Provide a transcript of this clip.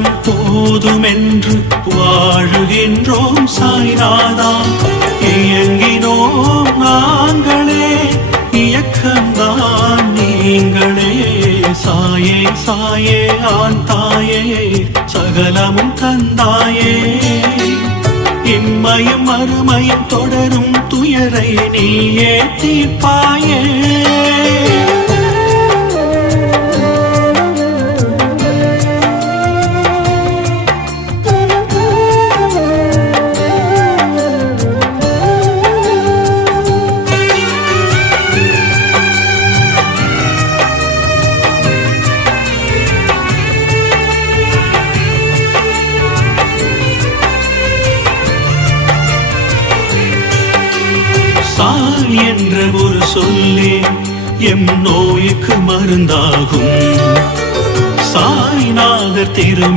போதுமென்று வாழுகின்றோம் சாய்நாதா. இயங்கினோம் நாங்களே, இயக்கம்தான் நீங்களே. சாயே சாயே ஆன் தாயே, சகலமும் தந்தாயே. இன்மையும் மறுமையும் தொடரும் துயரை நீயே தீர்ப்பாயே. சாய் என்ற ஒரு சொல்லே எம் நோய்க்கு மருந்தாகும். சாய்நாதர் திருமே